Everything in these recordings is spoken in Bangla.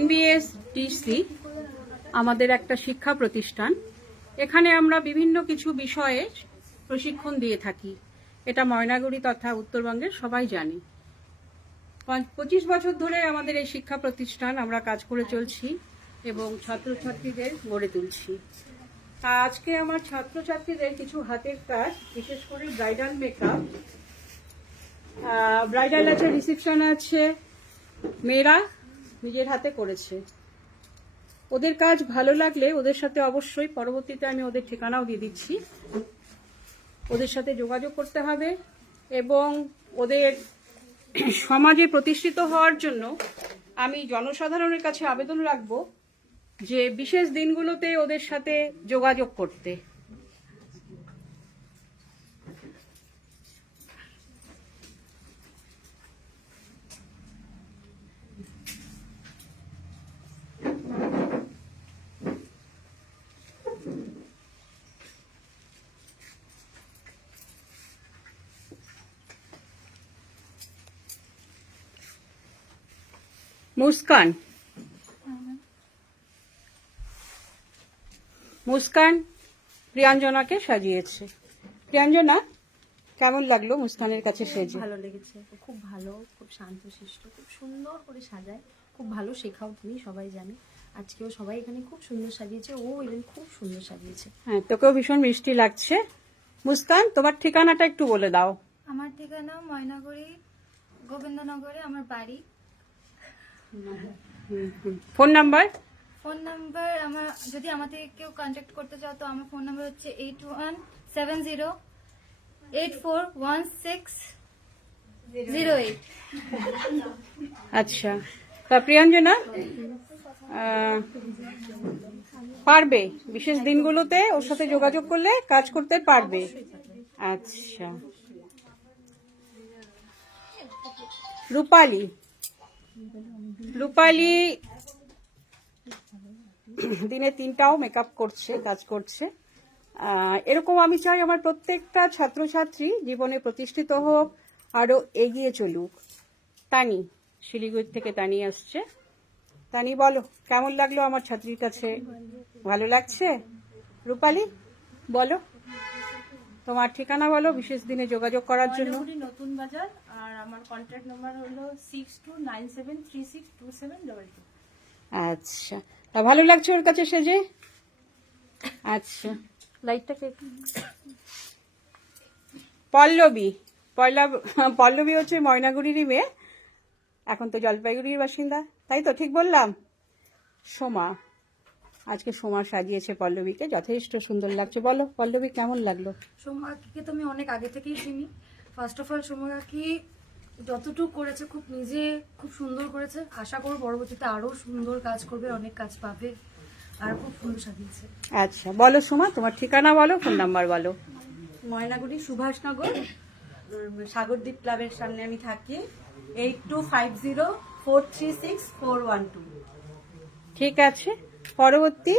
NBSDC আমাদের একটা শিক্ষা প্রতিষ্ঠান। এখানে আমরা বিভিন্ন কিছু বিষয়ে প্রশিক্ষণ দিয়ে থাকি। এটা ময়নাগুড়ি তথা উত্তরবঙ্গের সবাই জানি। 25 বছর ধরে আমাদের এই শিক্ষা প্রতিষ্ঠান আমরা কাজ করে চলছি এবং ছাত্রছাত্রীদের গড়ে তুলছি। আজকে আমার ছাত্রছাত্রীদের কিছু হাতের কাজ, বিশেষ করে ব্রাইডাল মেকআপ, ব্রাইডাল আছে, রিসেপশন আছে, মেয়েরা নিজের হাতে করেছে। ওদের কাজ ভালো লাগলে ওদের সাথে অবশ্যই পরবর্তীতে আমি ওদের ঠিকানাও দিয়ে দিচ্ছি। ওদের সাথে যোগাযোগ করতে হবে এবং ওদের সমাজে প্রতিষ্ঠিত হওয়ার জন্য আমি জনসাধারণের কাছে আবেদন রাখব যে বিশেষ দিনগুলোতে ওদের সাথে যোগাযোগ করতে। মুস্কান প্রিয়াঞ্জনাকে সাজিয়েছে। প্রিয়াঞ্জনা, কেমন লাগলো মুস্কানের কাছে সেজে? ভালো লেগেছে, খুব ভালো, খুব শান্তশিষ্ট, খুব সুন্দর করে সাজায়, খুব ভালো শেখাও তুমি, সবাই জানে। আজকেও সবাই এখানে খুব সুন্দর সাজিয়েছে, ও ইভেন খুব সুন্দর সাজিয়েছে। হ্যাঁ, তোকেও ভীষণ মিষ্টি লাগছে। মুস্কান, তোমার ঠিকানাটা একটু বলে দাও। আমার ঠিকানা ময়নাগুড়ি গোবিন্দনগরে আমার বাড়ি। Phone number? ফোন নাম্বার আমার, যদি আমাদের কেউ কন্ট্যাক্ট করতে চাও তো আমার ফোন নাম্বার হচ্ছে 8170841608। আচ্ছা, তা প্রিয়াঞ্জনা পারবে বিশেষ দিনগুলোতে ওর সাথে যোগাযোগ করলে কাজ করতে পারবে। আচ্ছা, রূপালী দিনে 3টাও মেকআপ করছে, কাজ করছে। এরকম আমি চাই আমার প্রত্যেকটা ছাত্রছাত্রী জীবনে প্রতিষ্ঠিত হোক, আরো এগিয়ে চলুক। তানি, শিলিগুড়ি থেকে তানি আসছে। তানি, বলো কেমন লাগলো আমার ছাত্রীর কাছে? ভালো লাগছে? রূপালী, বলো তোমার ঠিকানা বলো বিশেষ দিনে যোগাযোগ করার জন্য। নতুন বাজার, আর আমার কন্ট্যাক্ট নাম্বার হলো 6297362722। আচ্ছা, তা ভালো লাগছে ওর কাছে সেজে? আচ্ছা, লাইটটাকে। পল্লবী হচ্ছে ময়নাগুড়িরই মেয়ে, এখন তো জলপাইগুড়ির বাসিন্দা, তাই তো ঠিক বললাম? সোমা, আজকে সোমা সাজিয়েছে পল্লবীকে, যথেষ্ট সুন্দর লাগছে। বলো পল্লবী, কেমন লাগলো? সোমাকে তো আমি অনেক আগে থেকেই চিনি। ফার্স্ট অফ অল সোমাকে যতটুকু করেছে খুব সুন্দর করেছে। আশা করব পরবর্তীতে আরো সুন্দর কাজ করবে, অনেক কাজ পাবে, আর খুব সুন্দর সাজিয়েছে। আচ্ছা, বলো সোমা তোমার ঠিকানা বলো, ফোন নাম্বার বলো। ময়নাগুড়ি সুভাষনগর সাগরদ্বীপ ক্লাবের সামনে আমি থাকি। 8250436412। ঠিক আছে, পরবর্তী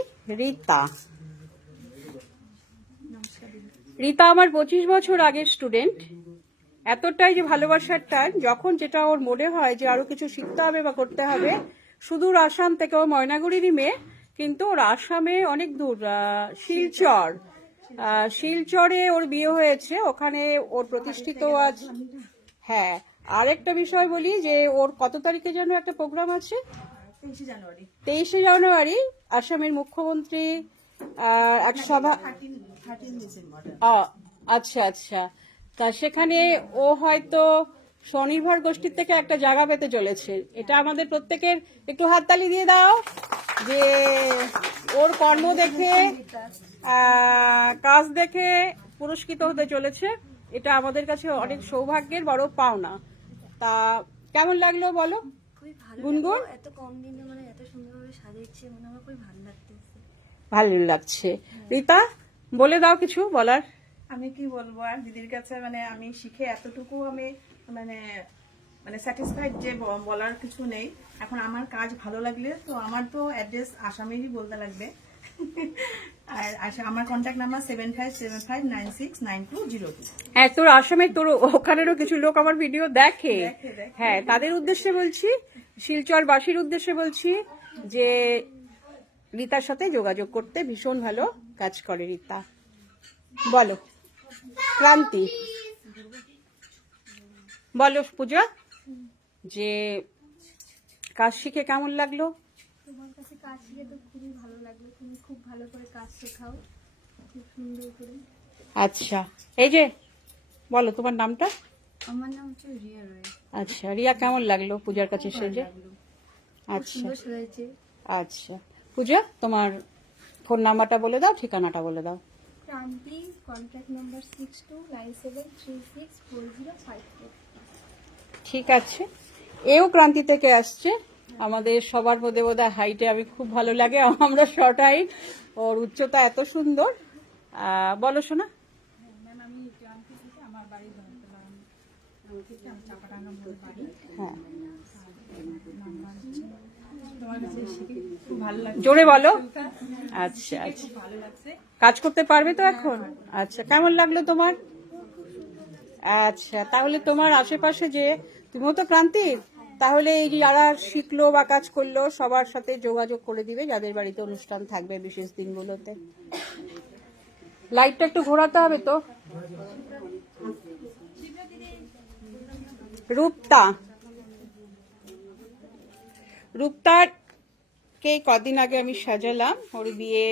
রীতা আমার 25 বছর আগের স্টুডেন্ট। এতটাই যে ভালোবাসার টান, যখন যেটা ওর মনে হয় যে আরো কিছু শিখতে হবে বা করতে হবে, সুদূর আসাম থেকে, ও ময়নাগুড়িরই মেয়ে কিন্তু ওর আসামে অনেক দূর, শিলচরে ওর বিয়ে হয়েছে, ওখানে ওর প্রতিষ্ঠিত আজ। হ্যাঁ, আরেকটা বিষয় বলি যে ওর কত তারিখে যেন একটা প্রোগ্রাম আছে? 23শে জানুয়ারি আসামের মুখ্যমন্ত্রী এক সভা। আচ্ছা আচ্ছা, তা সেখানে ও হয়তো স্বনির্ভর গোষ্ঠীর থেকে একটা জায়গা পেতে চলেছে। এটা আমাদের প্রত্যেকের একটু হাততালি দিয়ে দাও যে ওর কর্ম দেখে, কাজ দেখে পুরস্কৃত হতে চলেছে। এটা আমাদের কাছে অনেক সৌভাগ্যের বড় পাওনা। তা কেমন লাগলো বলো গুনগুন? এত কম দিনে মানে এত সুন্দরভাবে সাজিয়েছে, মনে আমার খুবই ভালো লাগতেছে। ভালো লাগছে। রীতা, বলে দাও কিছু বলার। আমি কি বলবো আর দিদির কাছে, মানে আমি শিখে এতটুকু আমি মানে স্যাটিসফাইড যে বলার কিছু নেই। এখন আমার কাজ ভালো লাগলে তো আমার তো অ্যাড্রেস আসামেরই বলতে লাগবে। আর আমার কন্ট্যাক্ট নাম্বার 7575969202। হ্যাঁ, তোর আসামে তোর ওখানেরও কিছু লোক আমার ভিডিও দেখে। হ্যাঁ, তাদের উদ্দেশ্যে বলছি, শিলচরবাসীর উদ্দেশ্যে বলছি যে রীতার সাথে যোগাযোগ করতে, ভীষণ ভালো কাজ করে রীতা। বলো ক্রান্তি, বলো পূজা, যে কাজ শিখে কেমন লাগলো? তোমার কাছে কাজ শিখে তো খুবই ভালো লাগলো, তুমি খুব ভালো করে কাজ শেখাও, খুব সুন্দর করে। আচ্ছা, এই যে বলো তোমার নামটা। আমার নাম হচ্ছে রিয়া রয়। আচ্ছা, রিয়া কেমন লাগলো পূজার কাছে সেজে? আচ্ছা সুন্দর সাজাইছে। আচ্ছা, পূজা তোমার ফোন নাম্বারটা বলে দাও, ঠিকানাটা বলে দাও। ক্রান্তি, কন্ট্যাক্ট নাম্বার 6297364054। ঠিক আছে, এও ক্রান্তি থেকে আসছে। আমাদের সবার মধ্যে বোধহয় হাইটে আমি খুব ভালো লাগে, আমরা শর্ট হাইট, ওর উচ্চতা এত সুন্দর। বলো শোনা। হ্যাঁ, জোরে বলো। আচ্ছা আচ্ছা, কাজ করতে পারবে তো এখন? আচ্ছা, কেমন লাগলো তোমার? আচ্ছা, তাহলে তোমার আশেপাশে যে, তুমিও তো ক্রান্তির, তাহলে এই যে যারা শিখলো বা কাজ করলো সবার সাথে যোগাযোগ করে দিবে, যাদের বাড়িতে অনুষ্ঠান থাকবে বিশেষ দিনগুলোতে। লাইটটা একটু ঘোরাতে হবে তো। রূপতা, রূপতার কে কদিন আগে আমি সাজালাম, ওর বিয়ে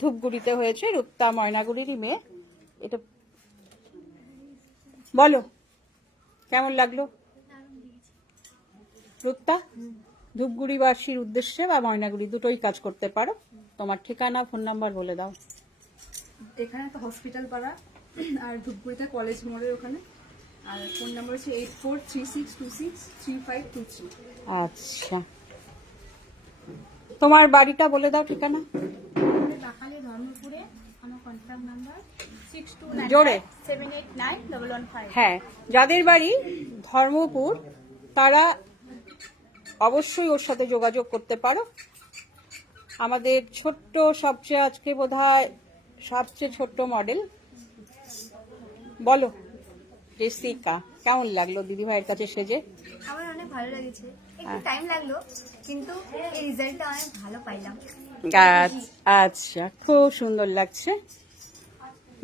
ধূপগুড়িতে হয়েছে। রূপতা ময়নাগুড়িরই মেয়ে। এটা বলো কেমন লাগলো রূপতা? ধূপগুড়িবাসীর উদ্দেশ্যে বা ময়নাগুড়ি দুটোই কাজ করতে পারো। তোমার ঠিকানা, ফোন নাম্বার বলে দাও। এখানে একটা হসপিটাল পাড়া, আর ধূপগুড়িতে কলেজ মোড়ের ওখানে, আর ফোন নাম্বার হচ্ছে 8436263523। আচ্ছা, তোমার বাড়িটা বলে দাও, ঠিকানা। বাকালি ধর্মপুরে, আমার কন্ট্যাক্ট নাম্বার জোরে। 6297891115। হ্যাঁ, যাদের বাড়ি ধর্মপুর তারা অবশ্যই ওর সাথে যোগাযোগ করতে পারো। আমাদের ছোট্ট, সবচেয়ে আজকে বোধহয় সবচেয়ে ছোট্ট মডেল। বলো জেসিকা, কেমন লাগলো দিদি ভাইয়ের কাছে সেজে? আমার অনেক ভালো লেগেছে, একটু টাইম লাগলো কিন্তু এই রেজাল্টটা অনেক ভালো পাইলাম। আচ্ছা, খুব সুন্দর লাগছে।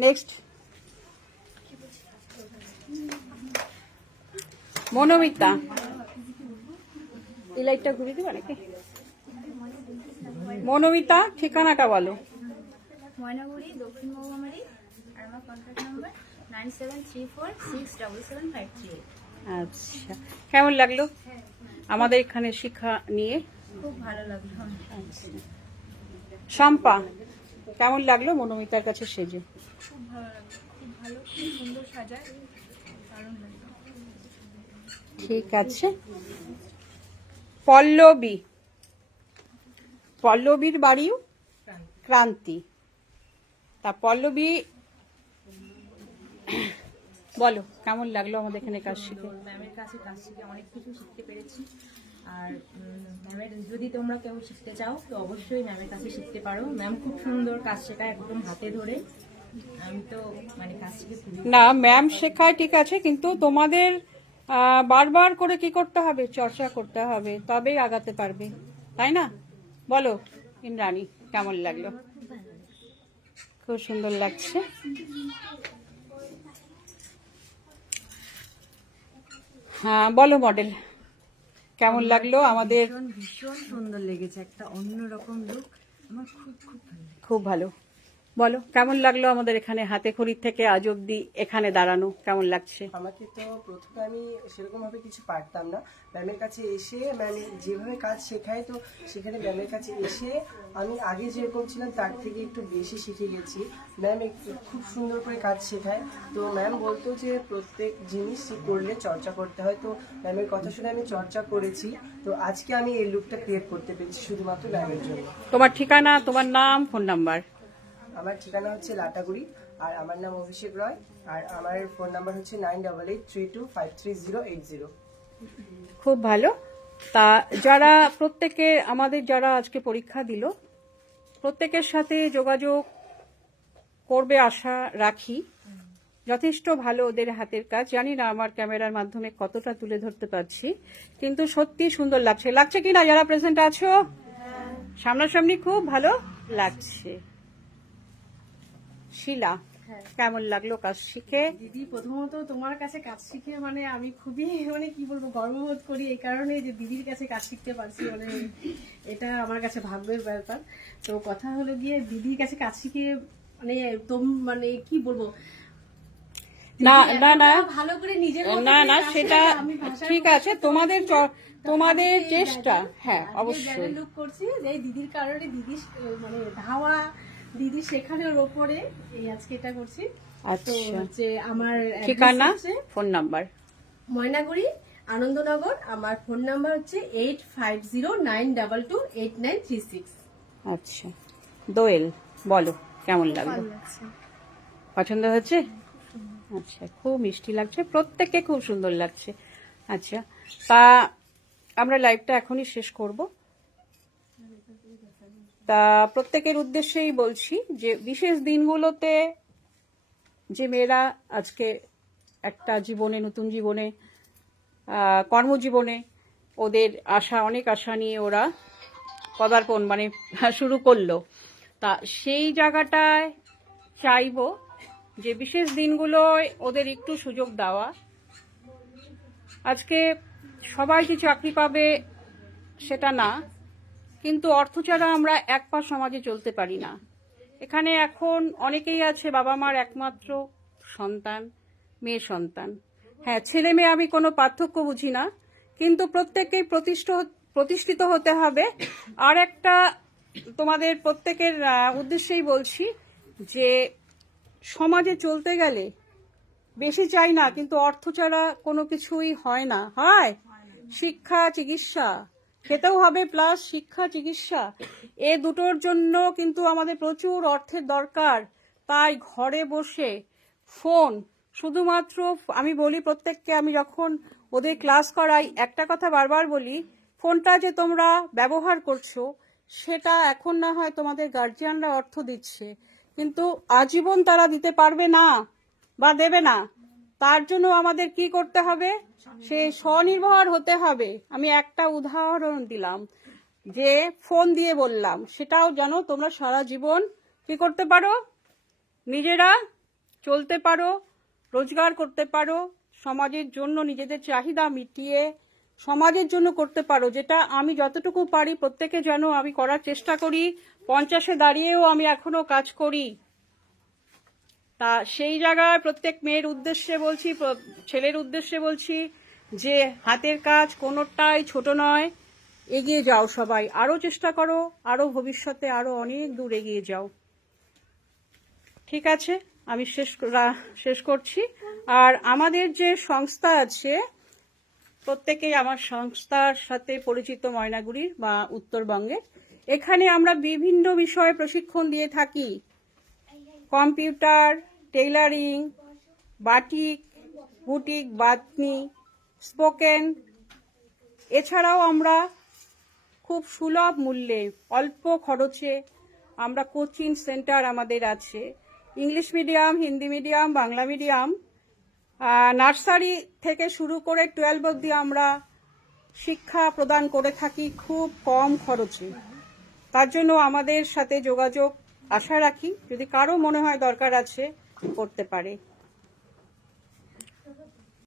নেক্সট মনোমিতা, এই লাইটটা ঘুরিয়ে দিবা নাকি? মনোমিতা, ঠিকানাটা বলো। ময়নাগুড়ি, দক্ষিণ মৌমারি, আর আমার কন্ট্যাক্ট নাম্বার 9734677538। আচ্ছা, কেমন লাগলো আমাদের এখানে শিক্ষা নিয়ে? খুব ভালো লাগলো। আচ্ছা, শম্পা, কেমন লাগলো মনোমিতার কাছে সেজে? খুব ভালো লাগলো, খুব ভালো, খুব সুন্দর সাজায়, দারুণ লাগলো। ঠিক আছে। পল্লবী, পল্লবীর বাড়িও ক্রান্তি। তা পল্লবী, বলো কেমন লাগলো আমাদের এখানে কাজ শিখে? ম্যামের কাছে কাজ শিখে অনেক কিছু শিখতে পেরেছি। আর ম্যামের, যদি তোমরা কেউ শিখতে চাও তো অবশ্যই ম্যামের কাছে শিখতে পারো। ম্যাম খুব সুন্দর কাজ শেখায়, একদম হাতে ধরে। আমি তো মানে কাজ শিখে খুবই, না ম্যাম শেখায় ঠিক আছে, কিন্তু তোমাদের বারবার করে কি করতে হবে? চর্চা করতে হবে, তবেই আগাতে পারবে, তাই না? বলো ইন্দ্রাণী, কেমন লাগলো? খুব সুন্দর লাগছে। হ্যাঁ, বলো মডেল, কেমন লাগলো আমাদের? ভীষণ সুন্দর লেগেছে, একটা অন্যরকম লুক, আমার খুব খুব ভালো। খুব ভালো। বলো কেমন লাগলো আমাদের এখানে হাতে খড়ির থেকে আজ অব্দি এখানে দাঁড়ানো, কেমন লাগছে? আমাকে তো প্রথমে আমি সেরকম ভাবে কিছু পারতাম না, ম্যামের কাছে এসে ম্যাম যেভাবে কাজ শেখায়, তো সেখানে ম্যামের কাছে এসে আমি আগে যেরকম ছিলাম তার থেকে একটু বেশি শিখে গেছি। ম্যাম খুব সুন্দর করে কাজ শেখায়। তো ম্যাম বলতো যে প্রত্যেক জিনিস করলে চর্চা করতে হয়, তো ম্যামের কথা শুনে আমি চর্চা করেছি। তো আজকে আমি এই লুকটা ক্রিয়েট করতে পেরেছি শুধুমাত্র ম্যামের জন্য। তোমার ঠিকানা, তোমার নাম, ফোন নাম্বার? আমার ঠিকানা হচ্ছে লাটাগুড়ি, আর আমার নাম অভিষেক রয়, আর আমার ফোন নাম্বার হচ্ছে 9883253080। খুব ভালো। তা যারা প্রত্যেকে আমাদের যারা আজকে পরীক্ষা দিল প্রত্যেকের সাথে যোগাযোগ করবে আশা রাখি। যথেষ্ট ভালো ওদের হাতের কাজ। জানি না আমার ক্যামেরার মাধ্যমে কতটা তুলে ধরতে পারছি, কিন্তু সত্যি সুন্দর লাগছে। লাগছে কি না যারা প্রেজেন্ট আছো? সামনাসামনি খুব ভালো লাগছে। শিলা, কেমন লাগলো কাজ শিখে? দিদি, প্রথমত তোমার কাছে কাজ শিখে মানে আমি খুবই মানে কি বলবো গর্ববোধ করি এই কারণে যে দিদির কাছে কাজ শিখতে পারছি, মানে এটা আমার কাছে ভাগ্যের ব্যাপার। তো কথা হলো গিয়ে দিদির কাছে কাজ শিখে মানে মানে কি বলবো, না না না ভালো করে নিজের না না সেটা ঠিক আছে, তোমাদের চেষ্টা, হ্যাঁ অবশ্যই লুক করছি যে এই দিদির কারণে দিদি মানে ধাওয়া দিদি শেখানোর ওপরে এই আজকে এটা করছি। তো আচ্ছা, হচ্ছে আমার ঠিকানা, address হচ্ছে ফোন নাম্বার? ময়নাগুড়ি, আনন্দনগর। আমার ফোন নাম্বার হচ্ছে 8509228936। আচ্ছা, দোয়েল বলো কেমন লাগলো? পছন্দ হচ্ছে? আচ্ছা, খুব মিষ্টি লাগছে, প্রত্যেককে খুব সুন্দর লাগছে। আচ্ছা, তা আমরা লাইভটা এখনই শেষ করব। তা প্রত্যেকের উদ্দেশ্যেই বলছি যে বিশেষ দিনগুলোতে যে মেয়েরা আজকে একটা জীবনে, নতুন জীবনে, কর্মজীবনে ওদের আশা, অনেক আশা নিয়ে ওরা পদার্পণ মানে শুরু করলো, তা সেই জায়গাটায় চাইবো যে বিশেষ দিনগুলোয় ওদের একটু সুযোগ দেওয়া। আজকে সবাই যে চাকরি পাবে সেটা না, কিন্তু অর্থ ছাড়া আমরা এক পা সমাজে চলতে পারি না। এখানে এখন অনেকেই আছে বাবা মার একমাত্র সন্তান, মেয়ে সন্তান। হ্যাঁ, ছেলে মেয়ে আমি কোনো পার্থক্য বুঝি না, কিন্তু প্রত্যেককেই প্রতিষ্ঠিত হতে হবে। আর একটা তোমাদের প্রত্যেকের উদ্দেশ্যেই বলছি যে সমাজে চলতে গেলে বেশি চাই না, কিন্তু অর্থ ছাড়া কোনো কিছুই হয় না। হয় শিক্ষা, চিকিৎসা, খেতেও হবে, প্লাস শিক্ষা, চিকিৎসা, এ দুটোর জন্য কিন্তু আমাদের প্রচুর অর্থের দরকার। তাই ঘরে বসে ফোন, শুধুমাত্র আমি বলি প্রত্যেককে, আমি যখন ওদের ক্লাস করাই একটা কথা বারবার বলি, ফোনটা যে তোমরা ব্যবহার করছো সেটা এখন না হয় তোমাদের গার্জিয়ানরা অর্থ দিচ্ছে, কিন্তু আজীবন তারা দিতে পারবে না বা দেবে না। তার জন্য আমাদের কি করতে হবে? সে স্বনির্ভর হতে হবে। আমি একটা উদাহরণ দিলাম, যে ফোন দিয়ে বললাম, সেটাও যেন তোমরা সারা জীবন কি করতে পারো, নিজেরা চলতে পারো, রোজগার করতে পারো, সমাজের জন্য নিজেদের চাহিদা মিটিয়ে সমাজের জন্য করতে পারো। যেটা আমি যতটুকু পারি প্রত্যেকে যেন আমি করার চেষ্টা করি। 50-এ দাঁড়িয়েও আমি এখনো কাজ করি। তা সেই জায়গায় প্রত্যেক মেয়ের উদ্দেশ্যে বলছি, ছেলের উদ্দেশ্যে বলছি যে হাতের কাজ কোনোটাই ছোট নয়। এগিয়ে যাও সবাই, আরো চেষ্টা করো, আরো ভবিষ্যতে আরো অনেক দূর এগিয়ে যাও। ঠিক আছে, আমি শেষ করছি। আর আমাদের যে সংস্থা আছে, প্রত্যেকেই আমার সংস্থার সাথে পরিচিত, ময়নাগুড়ির বা উত্তরবঙ্গের। এখানে আমরা বিভিন্ন বিষয়ে প্রশিক্ষণ দিয়ে থাকি। কম্পিউটার, টেইলারিং, বাটিক, বুটিক, বাতনি, স্পোকেন। এছাড়াও আমরা খুব সুলভ মূল্যে, অল্প খরচে আমরা কোচিং সেন্টার আমাদের আছে। English medium, Hindi medium, Bangla medium, nursery থেকে শুরু করে 12 অবধি আমরা শিক্ষা প্রদান করে থাকি খুব কম খরচে। তার জন্য আমাদের সাথে যোগাযোগ আশা রাখি, যদি কারো মনে হয় দরকার আছে করতে পারে।